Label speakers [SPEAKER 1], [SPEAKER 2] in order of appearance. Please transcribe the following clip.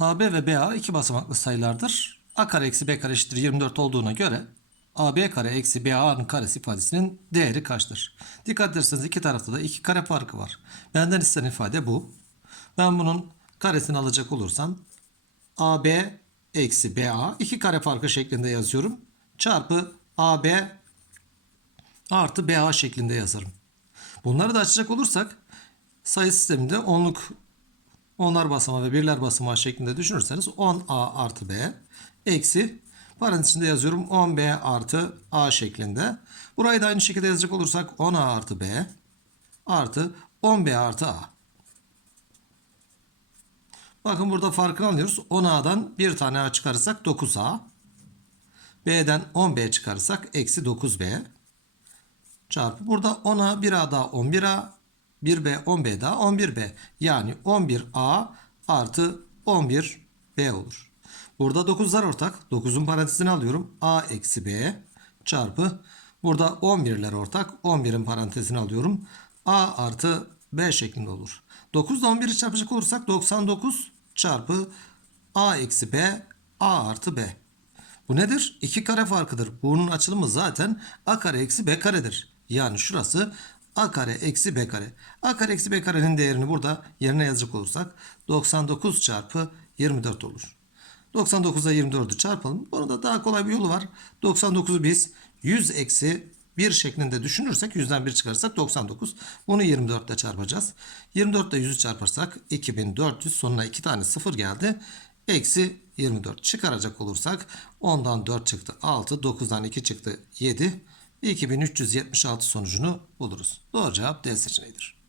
[SPEAKER 1] AB ve BA iki basamaklı sayılardır. A kare eksi B kare eşittir 24 olduğuna göre AB kare eksi BA'nın karesi ifadesinin değeri kaçtır? Dikkat ederseniz iki tarafta da iki kare farkı var. Benden istenen ifade bu. Ben bunun karesini alacak olursam AB eksi BA iki kare farkı şeklinde yazıyorum. Çarpı AB artı BA şeklinde yazarım. Bunları da açacak olursak sayı sisteminde onluk onlar basamağı ve birler basamağı şeklinde düşünürseniz 10a artı b eksi parantez içinde yazıyorum 10b artı a şeklinde. Burayı da aynı şekilde yazacak olursak 10a artı b artı 10b artı a. Bakın burada farkını alıyoruz. 10a'dan bir tane a çıkarırsak 9a. b'den 10b çıkarırsak eksi 9b çarpı burada 10A 1A daha 11A 1B 10B daha 11B yani 11A artı 11B olur. Burada 9'lar ortak. 9'un parantezini alıyorum. A eksi B çarpı burada 11'ler ortak. 11'in parantezini alıyorum. A artı B şeklinde olur. 9 ile 11'i çarpacak olursak 99 çarpı A eksi B A artı B. Bu nedir? İki kare farkıdır. Bunun açılımı zaten a kare eksi b karedir. Yani şurası a kare eksi b kare. a kare eksi b karenin değerini burada yerine yazacak olursak 99 çarpı 24 olur. 99'a 24'ü çarpalım. Bunun da daha kolay bir yolu var. 99'u biz 100 eksi 1 şeklinde düşünürsek 100'den 1 çıkarırsak 99. Bunu 24 ile çarpacağız. 24 ile 100'ü çarparsak 2400 sonuna 2 tane 0 geldi. Eksi 24 çıkaracak olursak 10'dan 4 çıktı 6, 9'dan 2 çıktı 7. 2376 sonucunu buluruz. Doğru cevap D seçeneğidir.